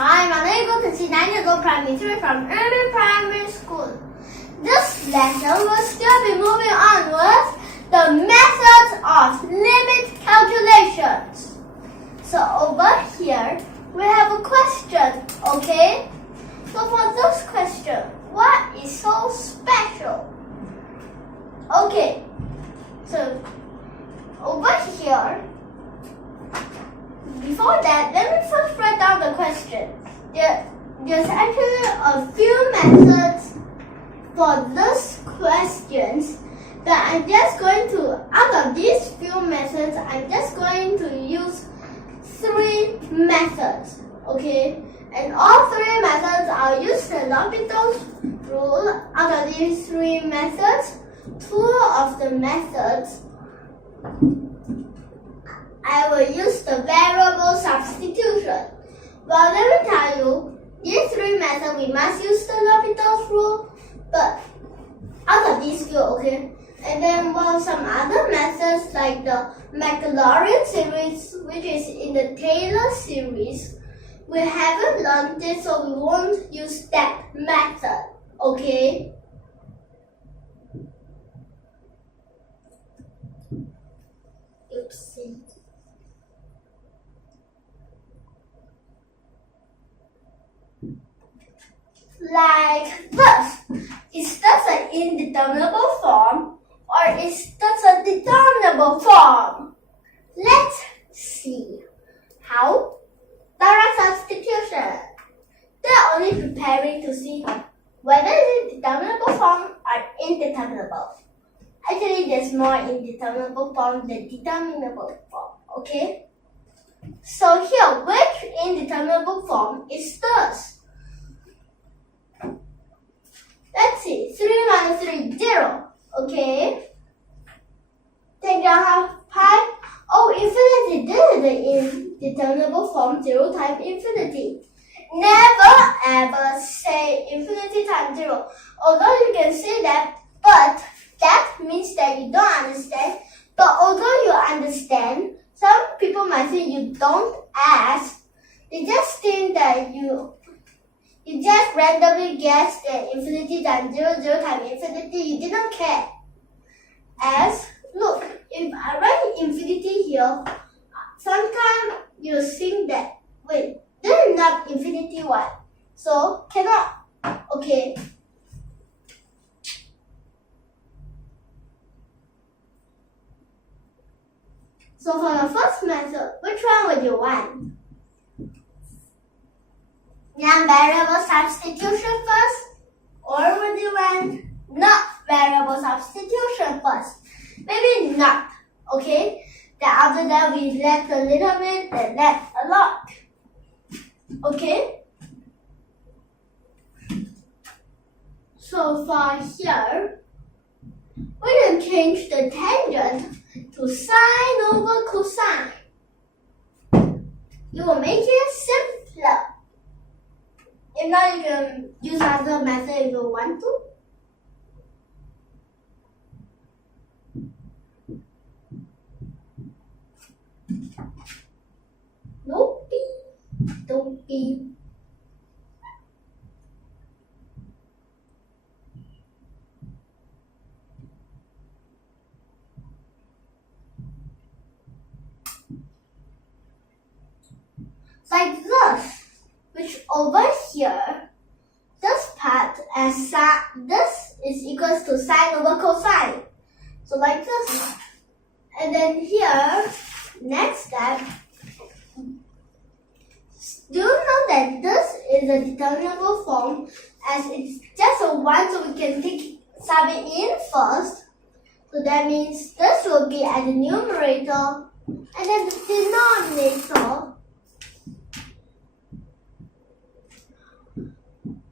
Hi, my name is Guo Cheng Guang, Primary 3 from YUMIN Primary School. This lesson will still be moving on with the methods of limit calculations. So over here, we have a question, okay? So for this question, what is so special? Okay, so over here, before that, let me first write down the question. There's actually a few methods for this questions, but I'm just going to, out of these few methods, I'm just going to use 3 methods, okay? And all 3 methods, I'll use the L'Hopital's rule. Out of these 3 methods, 2 of the methods, I will use the variable substitution. Well, let me tell you, these 3 methods, we must use the L'Hopital's rule, but out of these few, okay? And then, well, some other methods like the Maclaurin series, which is in the Taylor series, we haven't learned it, so we won't use that method, okay? Oopsie. Like this. Is this an indeterminable form or is this a determinable form? Let's see. How? Direct substitution. They're only preparing to see whether it's a determinable form or indeterminable. Actually, there's more indeterminable form than determinable form, okay? So here, which indeterminable form is this? Let's see, 3 minus 3, 0, okay? Take down half pi. Oh, infinity, this is the indeterminable form, 0 times infinity. Never ever say infinity times 0. Although you can say that, but that means that you don't understand. But although you understand, some people might say you don't ask. They just think that you just randomly guess that infinity times 0, 0 times infinity, you didn't care. As, look, if I write infinity here, sometimes you think that, wait, this is not infinity 1, so cannot, okay. So for your first method, which one would you want? Non-variable substitution first, or would you want not variable substitution first? Maybe not, okay? Then after that, we left a little bit and left a lot, okay? So for here, we can change the tangent to sine over cosine. It will make it simpler. If not, you can use other method if you want to. Nope, don't be. Like this, which over here, this part as sine, this is equals to sine over cosine. So like this. And then here, next step, do you know that this is a determinable form as it's just a 1, so we can sub it in first. So that means this will be at the numerator and then the denominator.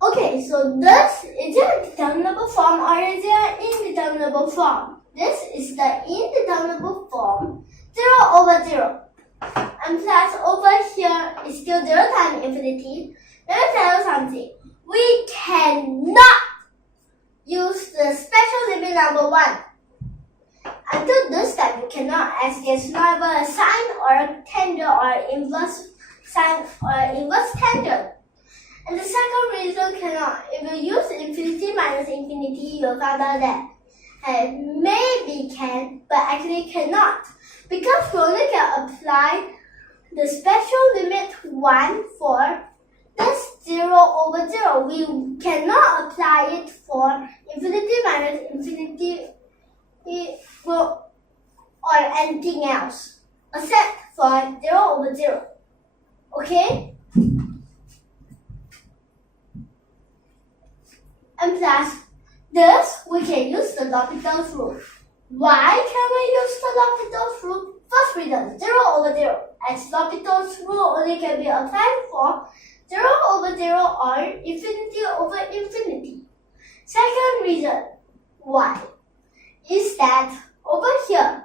Okay, so this is it a determinable form or is it an indeterminable form? This is the indeterminable form, 0 over 0. And plus over here is still 0 times infinity. Let me tell you something. We cannot use the special limit number 1. Until this time, you cannot, as there's neither a sine or a tangent or inverse sine or inverse tangent. And the second reason cannot. If you use infinity minus infinity, you'll find out that maybe can, but actually cannot. Because we only can apply the special limit 1 for this 0 over 0. We cannot apply it for infinity minus infinity or anything else except for 0 over 0. Okay? And plus, this we can use the L'Hopital's rule. Why can we use the L'Hopital's rule? First reason, 0 over 0. As L'Hopital's rule only can be applied for 0 over 0 or infinity over infinity. Second reason, why, is that over here,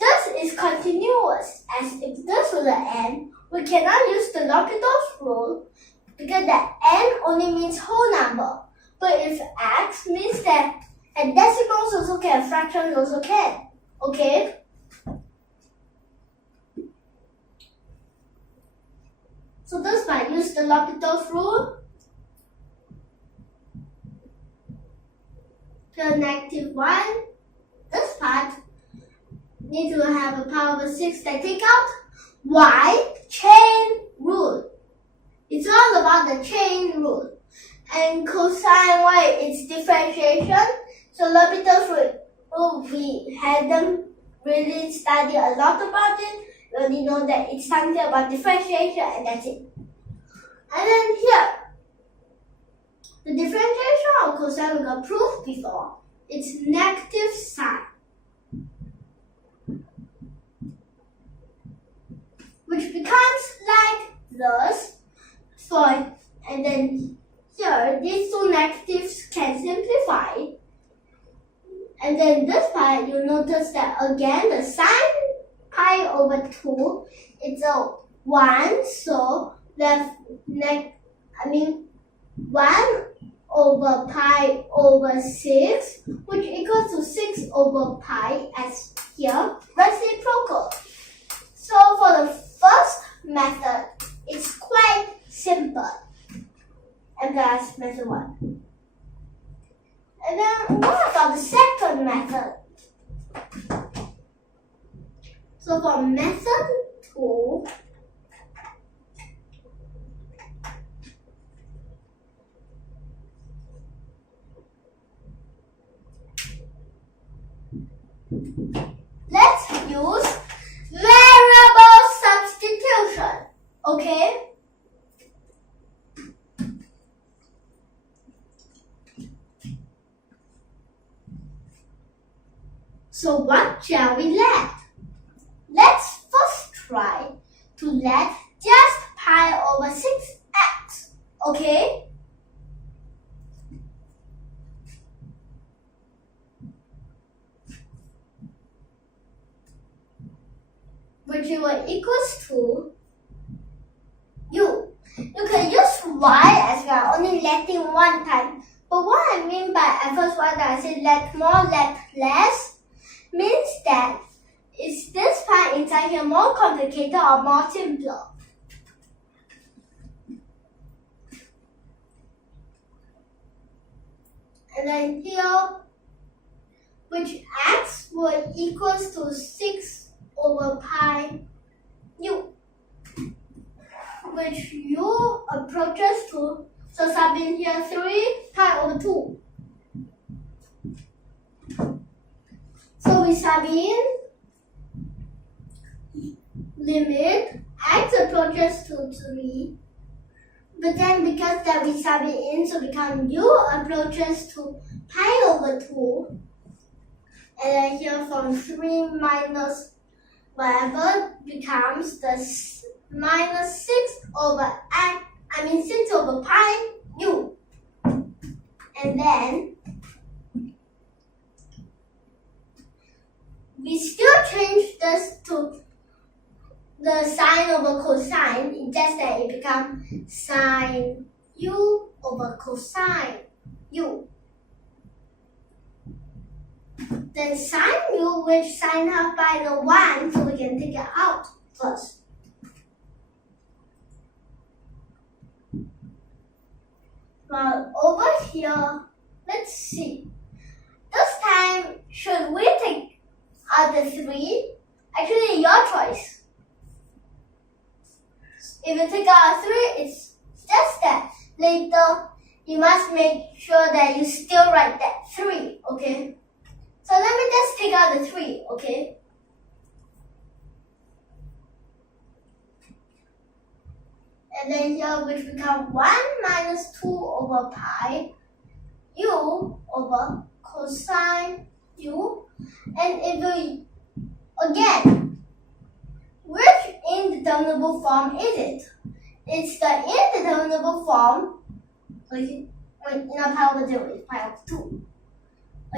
this is continuous. As if this was an n, we cannot use the L'Hopital's rule because the n only means whole number. But if x means that and decimals also can, fractions also can. Okay? So this might use the L'Hopital's rule. The negative 1. This part need to have a power of 6 that take out. Why? Chain rule. It's all about the chain rule. And cosine y, it's differentiation. So L'Hopital's rule, we had them really study a lot about it. We only know that it's something about differentiation and that's it. And then here, the differentiation of cosine we got proved before. It's negative sign, which becomes like this. So, and then here, these two negatives can simplify. And then this part, you'll notice that again, the sine pi over 2, it's a 1. So, left 1 over pi over 6, which equals to 6 over pi as here, reciprocal. So, for the first method, it's quite simple. And that's method 1. And then what about the second method? So for method 2, let's use variable substitution. Okay? So what shall we let? Let's first try to let just pi over 6x, okay? Which will equals to u. You can use y as well, only letting one time. But what I mean by at first one that I say let more, let less, means that is this part inside here more complicated or more simpler? And then here, which x will equals to 6 over pi u, which u approaches to, so sub in here 3 pi over 2. So we sub in limit x approaches to 3, but then because that we sub it in, so become u approaches to pi over 2, and then here from 3 minus whatever becomes the minus 6 over x, 6 over pi u, and then we still change this to the sine over cosine. It's just that it becomes sine u over cosine u. Then sine u, which sine half by the 1, so we can take it out first. While over here, let's see. This time, should we take out the 3? Actually, your choice. If you take out 3, it's just that. Later, you must make sure that you still write that 3, okay? So let me just take out the 3, okay? And then here, which become 1 minus 2 over pi u over cosine u. And if you, again, which indeterminable form is it? It's the indeterminable form. In our pi over 0 is pi over 2.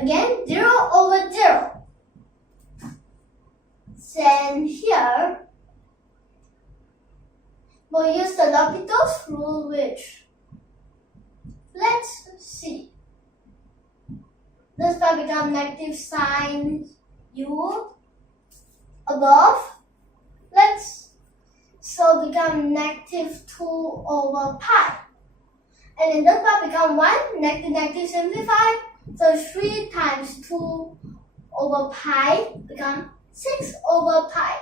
Again, 0 over 0. Then here, we'll use the L'Hopital's rule, which, let's see. This will become negative sine u above. So become negative 2 over pi. And then this will become 1, negative simplify. So 3 times 2 over pi become 6 over pi.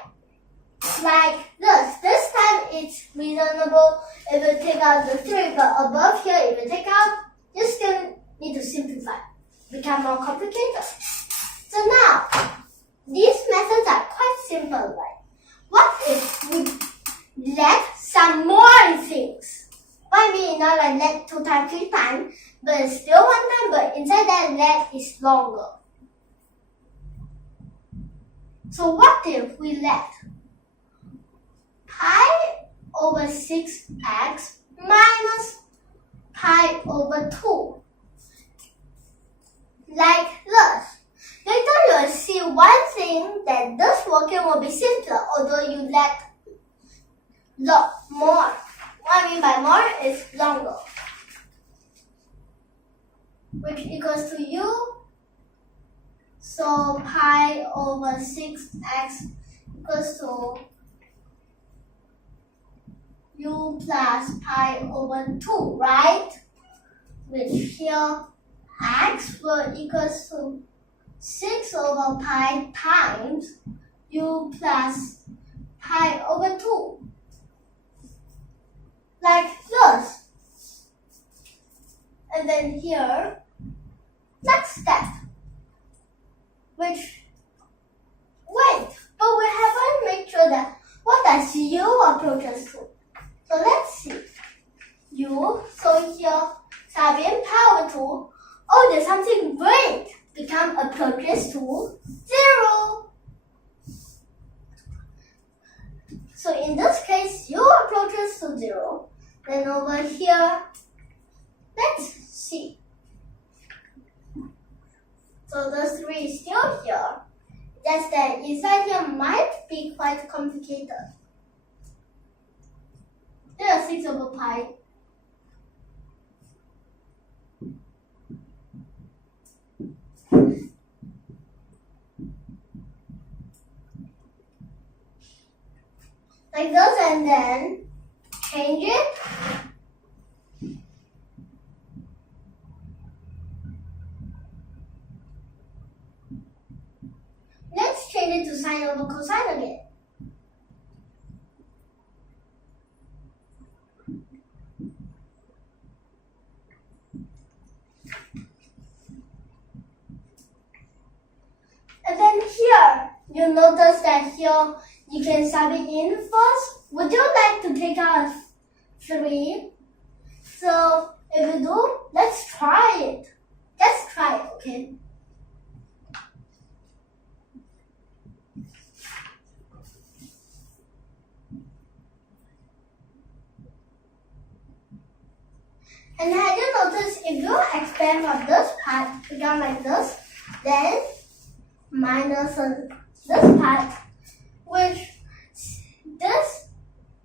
Like this. This time it's reasonable if you take out the 3, but above here, if you take out, you still need to simplify. Become more complicated. So now, these methods are quite simple, right? What if we let some more things? I mean, not like let 2 times, 3 times, but it's still 1 time, but inside that let is longer. So what if we let pi over 6x minus pi over 2? Like this. Later you'll see one thing that this working will be simpler, although you let more. What I mean by more is longer. Which equals to u. So pi over 6x equals to u plus pi over 2, right? Which here x will equals to 6 over pi times u plus pi over 2. Like this. And then here, next step. Which, wait, but we haven't made sure that what does u approaches to. So let's see. U, so here, Sabian pi over 2. Oh, there's something great. Become approaches to 0. So in this case, u approaches to 0. Then over here, let's see. So the 3 is still here. Just that inside here might be quite complicated. There are 6 over pi. Like this, and then change it. Let's change it to sine over cosine again. And then here, you notice that here you can sub it in first. Would you like to take out 3? So if you do, let's try it. Just try it, okay? And have you noticed if you expand from this part, become like this, then minus this part, which this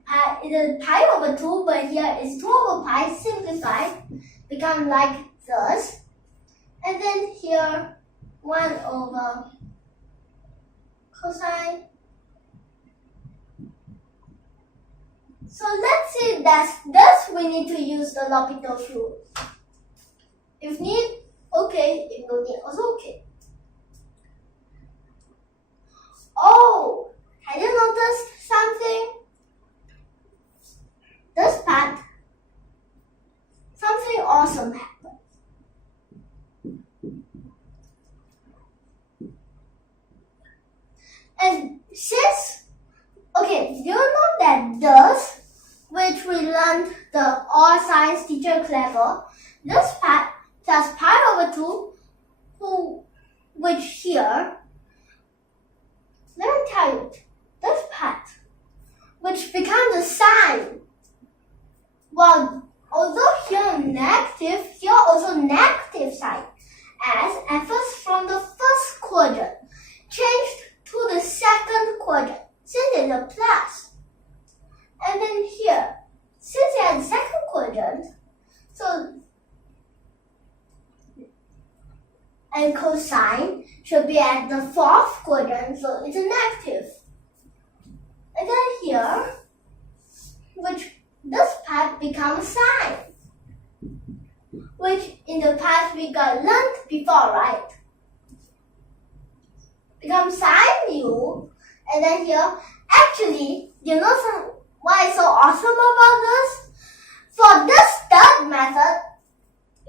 part is pi over 2, but here is 2 over pi simplified, become like this. And then here, 1 over cosine. So let's see that this we need to use the L'Hopital's rule. If need, okay. If no need, also okay. Oh, have you noticed something? This part, something awesome happened. And since, okay, you know that this, which we learned the all science teacher clever, this part plus pi over 2, which here, let me tell you, this part, which becomes a sign. Well, although here negative, here also negative sign, as efforts from the first quadrant changed to the second quadrant, since it's a plus. And then here, since it's at the second quadrant, so and cosine should be at the fourth quadrant, so it's a negative. And then here, which this part becomes sine, which in the past we got learned before, right? Becomes sine u, and then here, actually, you know why it's so awesome about this? For this third method,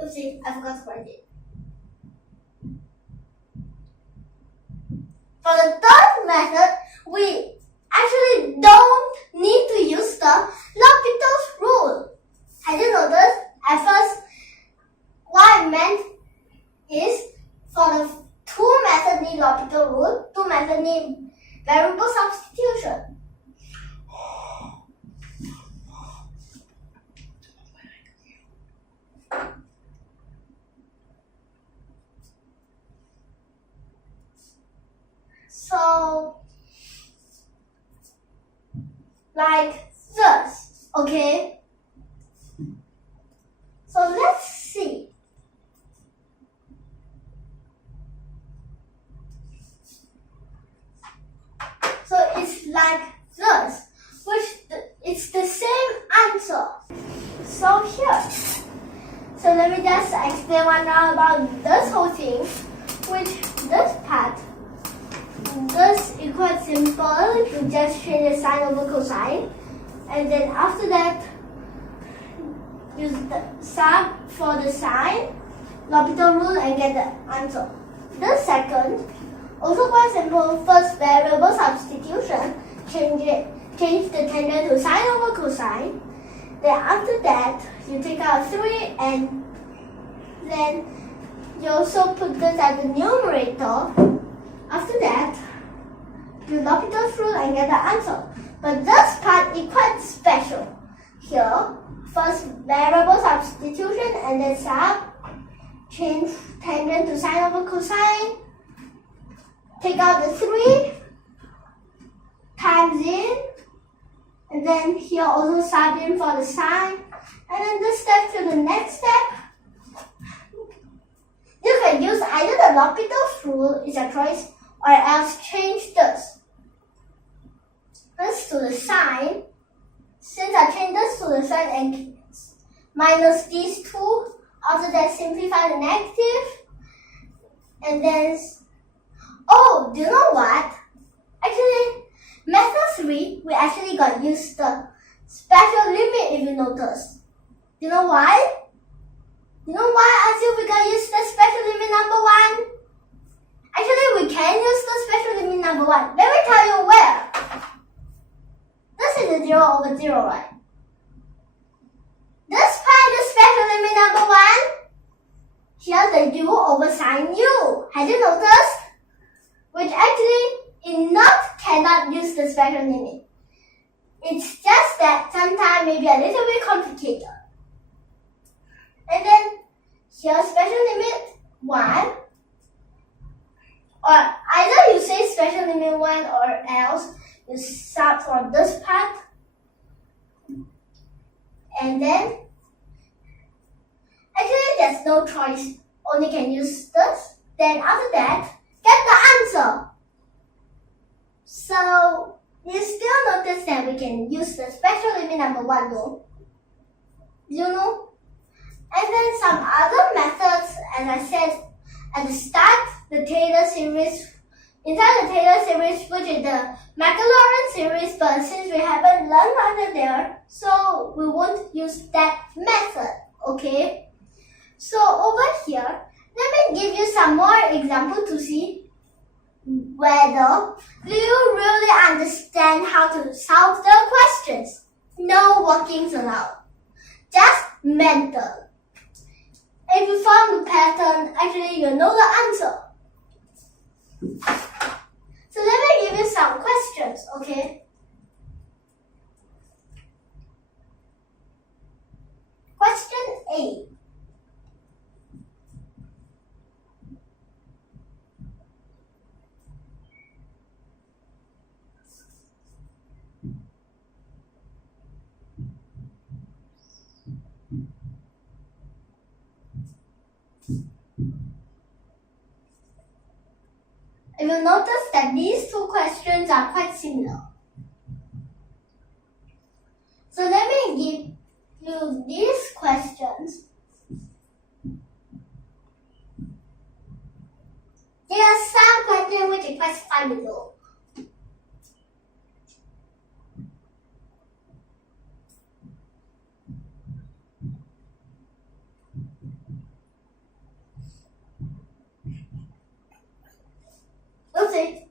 you see, I forgot to write it. For the third method, we actually don't need to use the L'Hopital's rule. Had you noticed? At first, what I meant is for the two methods need L'Hopital rule, two methods need variable substitution. So, like this, okay? So let's see. So it's like this, it's the same answer. So here, so let me just explain one now about this whole thing, which this part. This is quite simple. You just change the sine over cosine, and then after that, use the sub for the sine, L'Hopital rule, and get the answer. The second, also quite simple. First, variable substitution, change the tangent to sine over cosine. Then after that, you take out 3, and then you also put this as the numerator. After that, you L'Hopital's rule and get the answer. But this part is quite special. Here, first variable substitution and then sub, change tangent to sine over cosine, take out the 3, times in, and then here also sub in for the sine, and then this step to the next step. You can use either the L'Hopital's rule, is a choice, or else change this. This to the sine. Since I change this to the sine and minus these two, after that simplify the negative. And then, oh, do you know what? Actually, method 3, we actually got used the special limit if you notice. Do you know why? You know why until we got used the special limit number 1? Actually, we can use the special limit number 1. Let me tell you where. This is a 0 over 0, right? This part is special limit number 1. Here's the u over sine u. Have you noticed? Which actually cannot use the special limit. It's just that sometimes maybe a little bit complicated. And then here's special limit 1. Or either you say special limit 1 or else you sub for this part. And then, actually there's no choice. Only can use this. Then after that, get the answer. So, you still notice that we can use the special limit number 1 though. You know? And then some other methods, as I said at the start, the Taylor series. Inside the Taylor series, which is the Maclaurin series, but since we haven't learned under there, so we won't use that method, okay? So over here, let me give you some more examples to see whether do you really understand how to solve the questions. No workings allowed, just mental. If you found the pattern, actually you know the answer. So let me give you some questions, okay? Question A. You will notice that these two questions are quite similar. So let me give you these questions. There are some questions which are classified below. Okay.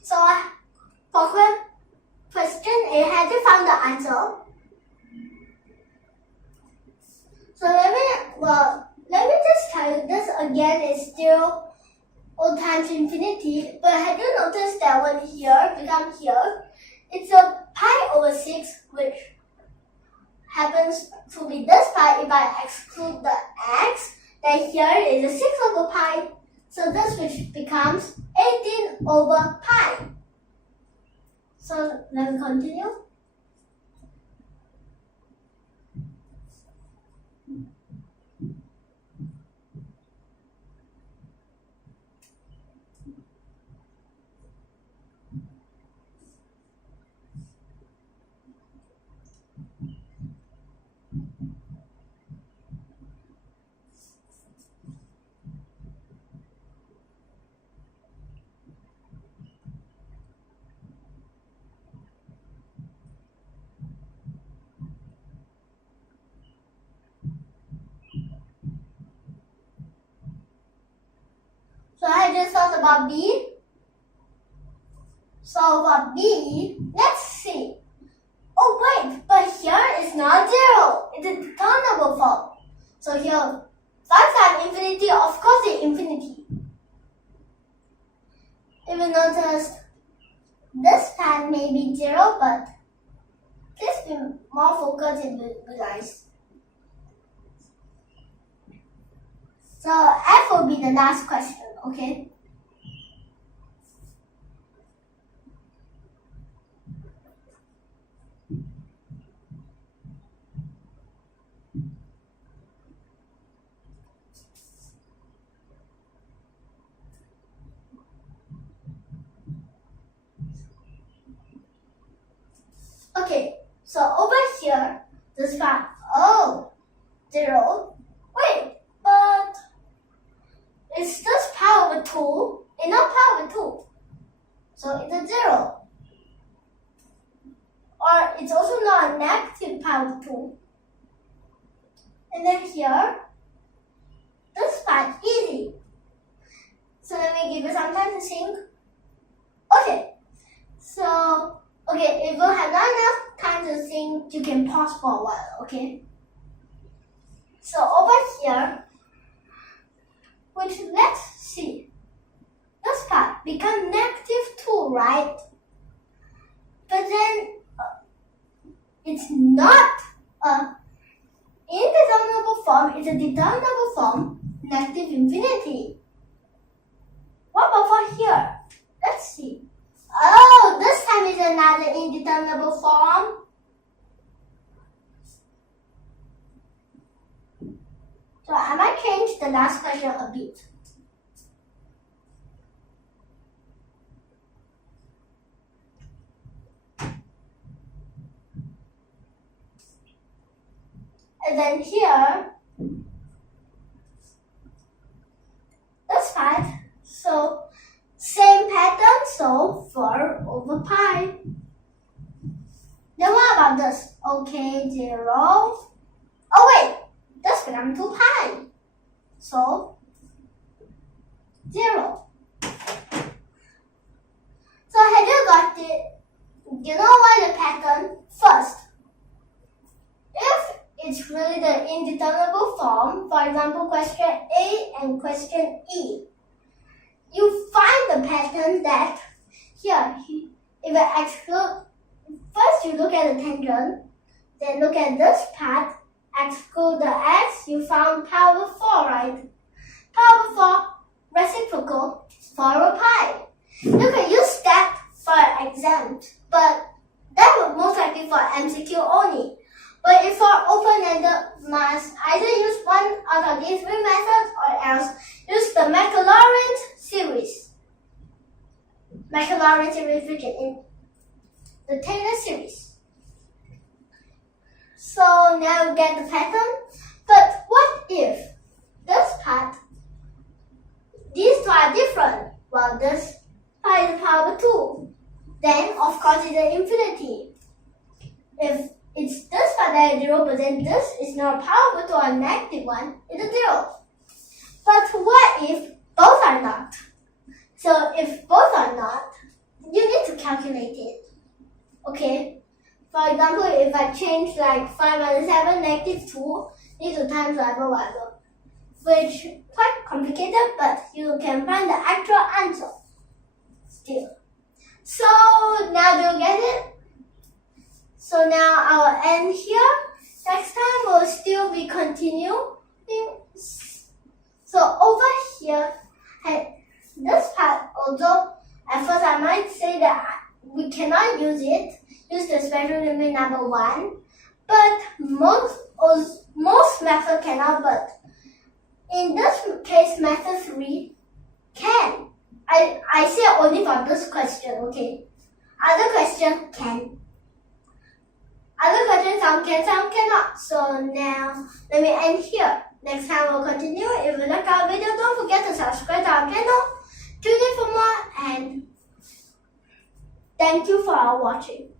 So for question A, have you found the answer? So let me just tell you this again is still O times infinity, but have you noticed that when here becomes here, it's a pi over 6, which happens to be this pi. If I exclude the x, then here is a 6 over pi. So this which becomes 18 over pi. So let me continue. So I just thought about B. So for B, let's see. Oh wait, but here it's not 0. It's a determinable form. So here, 5 times infinity, of course it's infinity. If you notice, this time may be 0, but please be more focused in visualize. So F will be the last question, okay? Okay, so over here, this part, 0. Wait, but it's just pi over 2, and not pi over 2. So it's a 0. Or it's also not a negative pi over 2. And then here, this part, easy. So let me give you some time to think. Okay, so, if you have not enough time to think, you can pause for a while, okay? So over here, which let's see. This part become -2, right? But then it's not a indeterminable form, it's a determinable form, -infinity. What about for here? Let's see. Oh, this time is another indeterminable form. So I might change the last question a bit. And then here, this part, so same pattern, so 4 over pi. Then what about this? Okay, 0. Oh wait, this becomes 2 pi. So 0. So have you got it? You know what the pattern? First, if it's really the indeterminable form, for example, question A and question E, you find the pattern that here, if I exclude, first you look at the tangent, then look at this part, exclude the x, you found pi over 4, right? Pi over 4, reciprocal, 4 over pi. You can use that for exam, but that would most likely for MCQ only. But if for open-ended maths, either use one out of these 3 methods or else use the Maclaurin series. Maclaurin series written in the Taylor series. So now we get the pattern. But what if this part, these two are different? Well, this pi is power 2. Then, of course, it's an infinity. If it's this part that is 0, but then this is not a power 2 or a -1, it's a 0. But what if both are not? So if both are not, you need to calculate it. Okay? For example, if I change like 5 minus 7, -2, need to times whatever. Which quite complicated, but you can find the actual answer still. So now do you get it? So now I will end here. Next time we'll still be continuing. So over here, this part, although at first I might say that we cannot use it, use the special limit number 1, but most method cannot, but in this case method 3 can. I say only for this question, okay? Other question can. Other questions some can, some cannot. So now let me end here. Next time we'll continue. If you like our video, don't forget to subscribe to our channel. Tune in for more and thank you for watching.